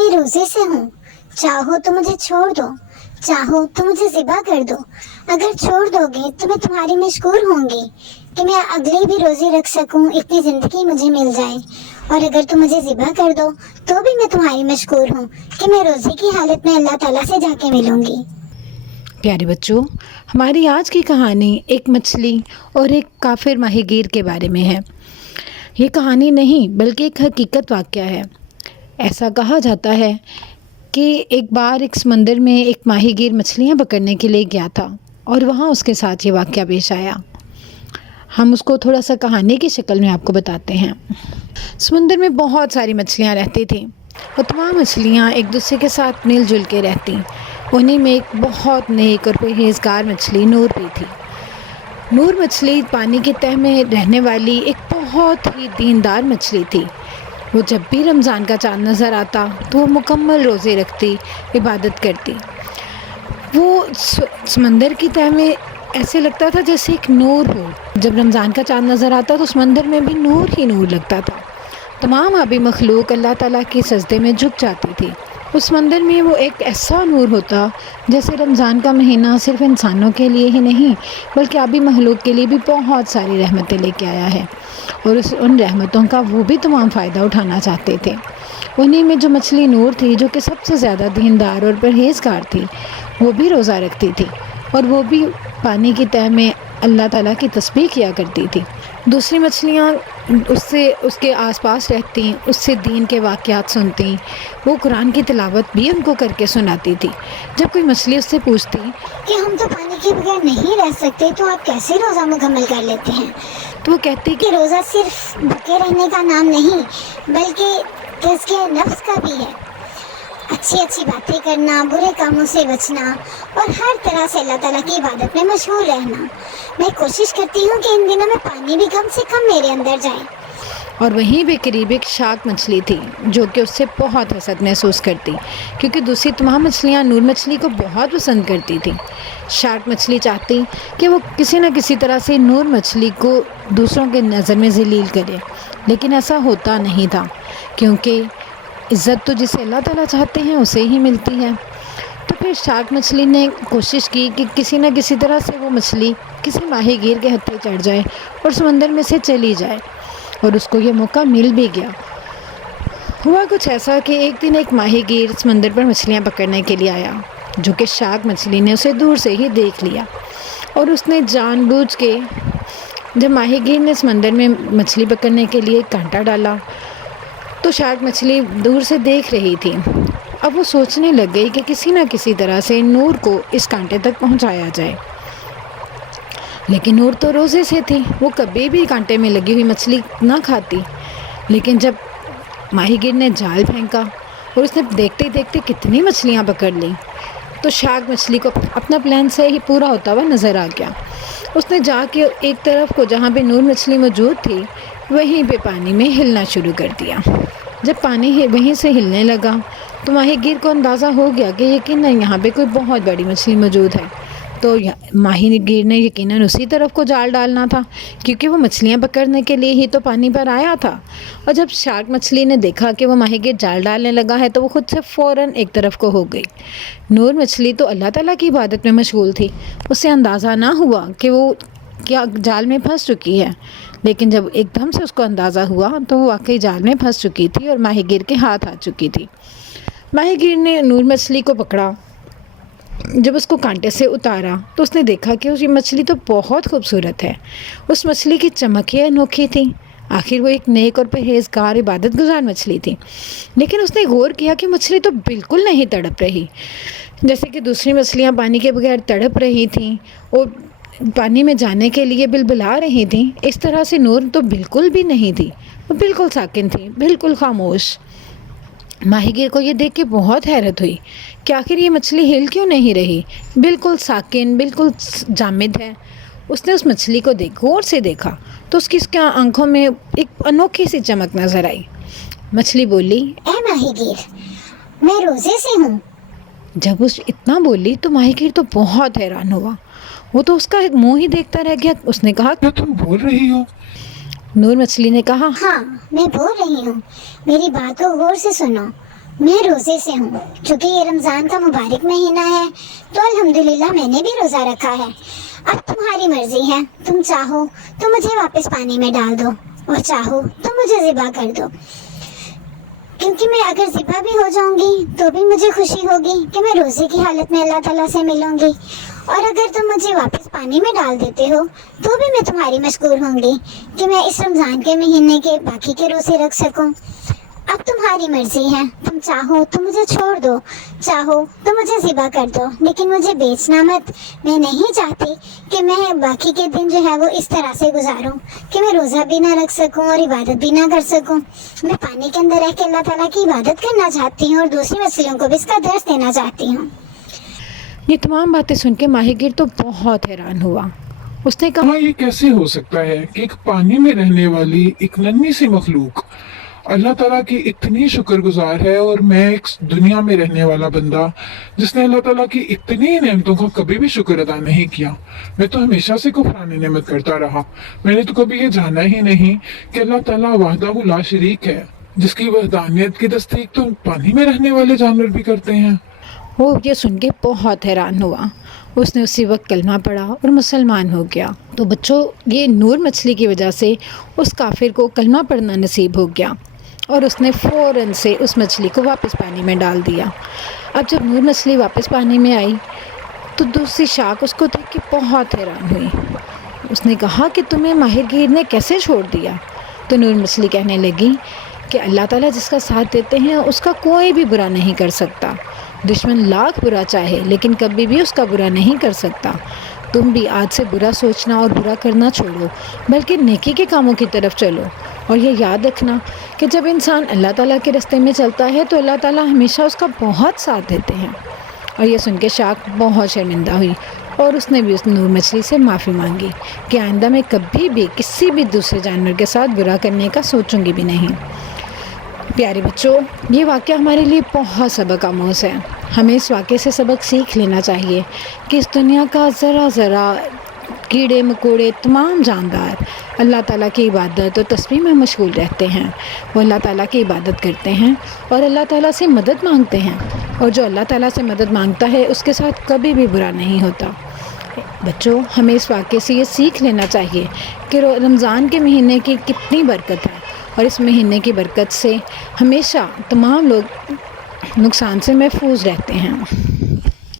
میں روزے سے ہوں، چاہو تو مجھے چھوڑ دو، چاہو تو مجھے ذبح کر دو۔ اگر چھوڑ دو گے تو میں تمہاری مشکور ہوں گی کہ میں اگلے بھی روزے رکھ سکوں، اتنی زندگی مجھے مل جائے، اور اگر تم مجھے ذبح کر دو تو بھی میں تمہاری مشکور ہوں کہ میں روزے کی حالت میں اللہ تعالیٰ سے جا کے ملوں گی۔ پیارے بچوں، ہماری آج کی کہانی ایک مچھلی اور ایک کافر ماہی گیر کے بارے میں ہے۔ یہ کہانی نہیں بلکہ ایک حقیقت واقعہ ہے۔ ایسا کہا جاتا ہے کہ ایک بار ایک سمندر میں ایک ماہی گیر مچھلیاں پکڑنے کے لیے گیا تھا اور وہاں اس کے ساتھ یہ واقعہ پیش آیا۔ ہم اس کو تھوڑا سا کہانی کی شکل میں آپ کو بتاتے ہیں۔ سمندر میں بہت ساری مچھلیاں رہتی تھیں اور تمام مچھلیاں ایک دوسرے کے ساتھ مل جل کے رہتی۔ انہی میں ایک بہت نیک اور پرہیزگار مچھلی نور بھی تھی۔ نور مچھلی پانی کی تہہ میں رہنے والی ایک بہت ہی دیندار مچھلی تھی۔ وہ جب بھی رمضان کا چاند نظر آتا تو وہ مکمل روزے رکھتی، عبادت کرتی۔ وہ سمندر کی تہہ میں ایسے لگتا تھا جیسے ایک نور ہو۔ جب رمضان کا چاند نظر آتا تو سمندر میں بھی نور ہی نور لگتا تھا۔ تمام آبی مخلوق اللہ تعالیٰ کی سجدے میں جھک جاتی تھی۔ اس سمندر میں وہ ایک ایسا نور ہوتا جیسے رمضان کا مہینہ صرف انسانوں کے لیے ہی نہیں بلکہ آبی مخلوق کے لیے بھی بہت ساری رحمتیں لے کے آیا ہے، اور ان رحمتوں کا وہ بھی تمام فائدہ اٹھانا چاہتے تھے۔ انہی میں جو مچھلی نور تھی، جو کہ سب سے زیادہ دیندار اور پرہیزگار تھی، وہ بھی روزہ رکھتی تھی اور وہ بھی پانی کی تہہ میں اللہ تعالیٰ کی تسبیح کیا کرتی تھی۔ دوسری مچھلیاں اس کے آس پاس رہتی، اس سے دین کے واقعات سنتی، وہ قرآن کی تلاوت بھی ان کو کر کے سناتی تھی۔ جب کوئی مچھلی اس سے پوچھتی کہ ہم تو پانی کے بغیر نہیں رہ سکتے، تو آپ کیسے روزہ مکمل کر لیتے ہیں؟ تو وہ کہتی کہ روزہ صرف بھوکے رہنے کا نام نہیں بلکہ تزکیہ نفس کا بھی ہے۔ اچھی باتیں کرنا، برے کاموں سے بچنا اور ہر طرح سے اللہ تعالیٰ کی عبادت میں مشغول رہنا۔ میں کوشش کرتی ہوں کہ ان دنوں میں پانی بھی کم سے کم میرے اندر جائے۔ اور وہیں بھی قریب ایک شارک مچھلی تھی جو کہ اس سے بہت حسد محسوس کرتی، کیونکہ دوسری تمام مچھلیاں نور مچھلی کو بہت پسند کرتی تھی۔ شارک مچھلی چاہتی کہ وہ کسی نہ کسی طرح سے نور مچھلی کو دوسروں کے نظر میں ذلیل کرے، لیکن ایسا ہوتا نہیں تھا، کیونکہ عزت تو جسے اللہ تعالیٰ چاہتے ہیں اسے ہی ملتی ہے۔ تو پھر شارک مچھلی نے کوشش کی کہ کسی نہ کسی طرح سے وہ مچھلی کسی ماہی گیر کے ہتھے چڑھ جائے اور سمندر میں سے چلی جائے، اور اس کو یہ موقع مل بھی گیا۔ ہوا کچھ ایسا کہ ایک دن ایک ماہی گیر سمندر پر مچھلیاں پکڑنے کے لیے آیا، جو کہ شارک مچھلی نے اسے دور سے ہی دیکھ لیا، اور اس نے جان بوجھ کے، جب ماہی گیر نے سمندر میں مچھلی پکڑنے کے لیے کانٹا ڈالا تو شارک مچھلی دور سے دیکھ رہی تھی۔ اب وہ سوچنے لگ گئی کہ کسی نہ کسی طرح سے نور کو اس کانٹے تک پہنچایا جائے، لیکن نور تو روزے سے تھی، وہ کبھی بھی کانٹے میں لگی ہوئی مچھلی نہ کھاتی۔ لیکن جب ماہی گیر نے جال پھینکا اور اس نے دیکھتے دیکھتے کتنی مچھلیاں پکڑ لیں، تو شارک مچھلی کو اپنا پلان سے ہی پورا ہوتا ہوا نظر آ گیا۔ اس نے جا کے ایک طرف کو جہاں پہ نور مچھلی موجود تھی وہیں پہ پانی میں ہلنا شروع کر دیا۔ جب پانی وہیں سے ہلنے لگا تو ماہی گیر کو اندازہ ہو گیا کہ یقیناً یہاں پہ کوئی بہت بڑی مچھلی موجود ہے۔ تو ماہی گیر نے یقیناً اسی طرف کو جال ڈالنا تھا، کیونکہ وہ مچھلیاں پکڑنے کے لیے ہی تو پانی پر آیا تھا۔ اور جب شارک مچھلی نے دیکھا کہ وہ ماہی گیر جال ڈالنے لگا ہے تو وہ خود سے فوراً ایک طرف کو ہو گئی۔ نور مچھلی تو اللہ تعالیٰ کی عبادت میں مشغول تھی، اسے اندازہ نہ ہوا کہ وہ کیا جال میں پھنس چکی ہے، لیکن جب ایک دم سے اس کو اندازہ ہوا تو وہ واقعی جال میں پھنس چکی تھی اور ماہی گیر کے ہاتھ آ چکی تھی۔ ماہی گیر نے نور مچھلی کو پکڑا۔ جب اس کو کانٹے سے اتارا تو اس نے دیکھا کہ یہ مچھلی تو بہت خوبصورت ہے۔ اس مچھلی کی چمک ہی انوکھی تھی، آخر وہ ایک نیک اور پرہیزگار عبادت گزار مچھلی تھی۔ لیکن اس نے غور کیا کہ مچھلی تو بالکل نہیں تڑپ رہی، جیسے کہ دوسری مچھلیاں پانی کے بغیر تڑپ رہی تھیں اور پانی میں جانے کے لیے بلبلا رہی تھیں، اس طرح سے نور تو بالکل بھی نہیں تھی، وہ بالکل ساکن تھی، بالکل خاموش۔ ماہی گیر کو یہ دیکھ کے بہت حیرت ہوئی کہ آخر یہ مچھلی ہل کیوں نہیں رہی، بالکل ساکن، بالکل جامد ہے۔ اس نے اس مچھلی کو غور سے دیکھا تو اس کی آنکھوں میں ایک انوکھی سی چمک نظر آئی۔ مچھلی بولی، اے ماہی گیر، میں روزے سے ہوں۔ جب اس اتنا بولی تو ماہی گیر تو بہت حیران ہوا، وہ تو اس کا منہ ہی دیکھتا رہ گیا۔ اس نے کہا، کیا تم بول رہی ہو؟ نور مچھلی نے کہا، ہاں میں بول رہی ہوں، میری بات کو غور سے سنو۔ میں روزے سے ہوں، چونکہ یہ رمضان کا مبارک مہینہ ہے تو الحمدللہ میں نے بھی روزہ رکھا ہے۔ اب تمہاری مرضی ہے، تم چاہو تو مجھے واپس پانی میں ڈال دو اور چاہو تو مجھے ذبح کر دو، کیونکہ میں اگر ذبح بھی ہو جاؤں گی تو بھی مجھے خوشی ہوگی کہ میں روزے کی حالت میں اللہ تعالیٰ سے ملوں گی، اور اگر تم مجھے واپس پانی میں ڈال دیتے ہو تو بھی میں تمہاری مشکور ہوں گی کہ میں اس رمضان کے مہینے کے باقی کے روزے رکھ سکوں۔ اب تمہاری مرضی ہے، تم چاہو تو مجھے چھوڑ دو، چاہو تو مجھے ذبح کر دو، لیکن مجھے بیچنا مت۔ میں نہیں چاہتی کہ میں باقی کے دن جو ہے وہ اس طرح سے گزاروں کہ میں روزہ بھی نہ رکھ سکوں اور عبادت بھی نہ کر سکوں۔ میں پانی کے اندر رہ کے اللہ تعالیٰ کی عبادت کرنا چاہتی ہوں اور دوسری مچھلیوں کو بھی اس کا درس دینا چاہتی ہوں۔ یہ تمام باتیں سن کے ماہی گیر تو بہت حیران ہوا۔ اس نے کہا، یہ کیسے ہو سکتا ہے کہ ایک پانی میں رہنے والی ایک ننھی سی مخلوق اللہ تعالیٰ کی اتنی شکر گزار ہے، اور میں ایک دنیا میں رہنے والا بندہ جس نے اللہ تعالیٰ کی اتنی نعمتوں کا کبھی بھی شکر ادا نہیں کیا۔ میں تو ہمیشہ سے کفران نعمت کرتا رہا۔ میں نے تو کبھی یہ جانا ہی نہیں کہ اللہ تعالیٰ وحدہ لا شریک ہے، جس کی وحدانیت کی تصدیق تو پانی میں رہنے والے جانور بھی کرتے ہیں۔ وہ یہ سن کے بہت حیران ہوا۔ اس نے اسی وقت کلمہ پڑھا اور مسلمان ہو گیا۔ تو بچوں، یہ نور مچھلی کی وجہ سے اس کافر کو کلمہ پڑھنا نصیب ہو گیا، اور اس نے فوراً سے اس مچھلی کو واپس پانی میں ڈال دیا۔ اب جب نور مچھلی واپس پانی میں آئی تو دوسری شاخ اس کو دیکھ کے بہت حیران ہوئی۔ اس نے کہا کہ تمہیں ماہر گیر نے کیسے چھوڑ دیا؟ تو نور مچھلی کہنے لگی کہ اللہ تعالیٰ جس کا ساتھ دیتے ہیں اس کا کوئی بھی برا نہیں کر سکتا۔ دشمن لاکھ برا چاہے لیکن کبھی بھی اس کا برا نہیں کر سکتا۔ تم بھی آج سے برا سوچنا اور برا کرنا چھوڑو، بلکہ نیکی کے کاموں کی طرف چلو، اور یہ یاد رکھنا کہ جب انسان اللہ تعالیٰ کے راستے میں چلتا ہے تو اللہ تعالیٰ ہمیشہ اس کا بہت ساتھ دیتے ہیں۔ اور یہ سن کے شاخ بہت شرمندہ ہوئی، اور اس نے بھی اس نور مچھلی سے معافی مانگی کہ آئندہ میں کبھی بھی کسی بھی دوسرے جانور کے ساتھ برا کرنے کا سوچوں گی بھی نہیں۔ پیارے بچوں، یہ واقعہ ہمارے لیے بہت سبق آموز ہے۔ ہمیں اس واقعے سے سبق سیکھ لینا چاہیے کہ اس دنیا کا ذرا ذرا، کیڑے مکوڑے، تمام جاندار اللہ تعالیٰ کی عبادت اور تسبیح میں مشغول رہتے ہیں۔ وہ اللہ تعالیٰ کی عبادت کرتے ہیں اور اللہ تعالیٰ سے مدد مانگتے ہیں، اور جو اللہ تعالیٰ سے مدد مانگتا ہے اس کے ساتھ کبھی بھی برا نہیں ہوتا۔ بچوں، ہمیں اس واقعے سے یہ سیکھ لینا چاہیے کہ رمضان کے مہینے کی کتنی برکت ہے، اور اس مہینے کی برکت سے ہمیشہ تمام لوگ نقصان سے محفوظ رہتے ہیں۔